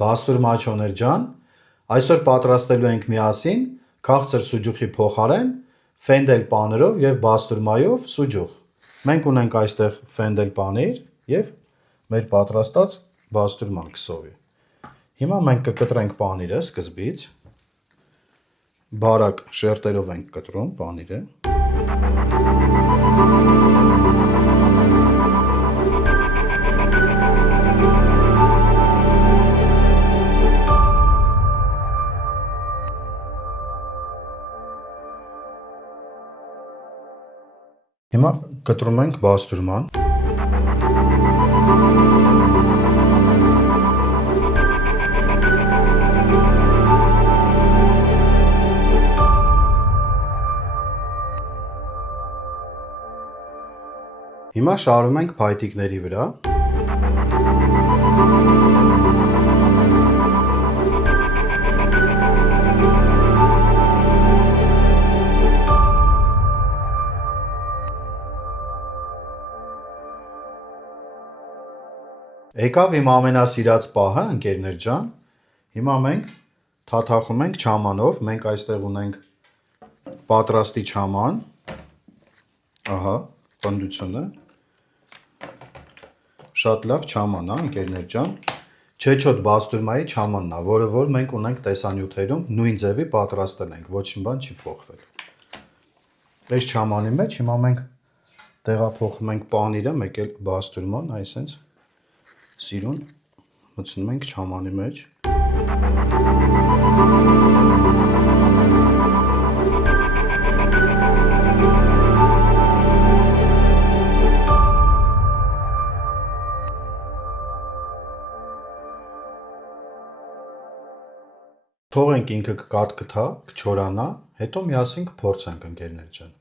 Բաստուր Մաչոներ ջան, այսօր պատրաստելու ենք միասին քաղցր սուջուխի փոխարեն ֆենդել պանրով և բաստուրմայով սուջուխ։ Մենք ունենք այստեղ ֆենդել պանիր և մեր պատրաստած բաստուրման քսովի։ Հիմա մենք կկտրենք պանիրը սկզբից, բարակ շերտերով ենք կտրում պանիրը։ Հիմա կտրում ենք բաստուրման։ Հիմա շարում ենք փայտիկների վրա։ Եկավ իմ ամենասիրած պահը, ընկերներ ջան, հիմա մենք թաթախում ենք չամանով, մենք այստեղ ունենք պատրաստի չաման, ահա, պնդությունը, շատ լավ չաման է, ընկերներ ջան, չեչոտ բաստուրմայի չամանն է, որը որ մենք ունենք տեսանյութերում նույն ձևի պատրաստել ենք, ոչ մի բան չի փոխվել։ Այս չամանի մեջ հիմա մենք տեղափոխում ենք պանիրը, մեկ էլ բաստուրման, այսենց սիրուն մտցնում ենք չամանի մեջ։ Թողենք ինքը կկատկթա, կչորանա, հետո միասին կփորձենք, ընկերներ ջան։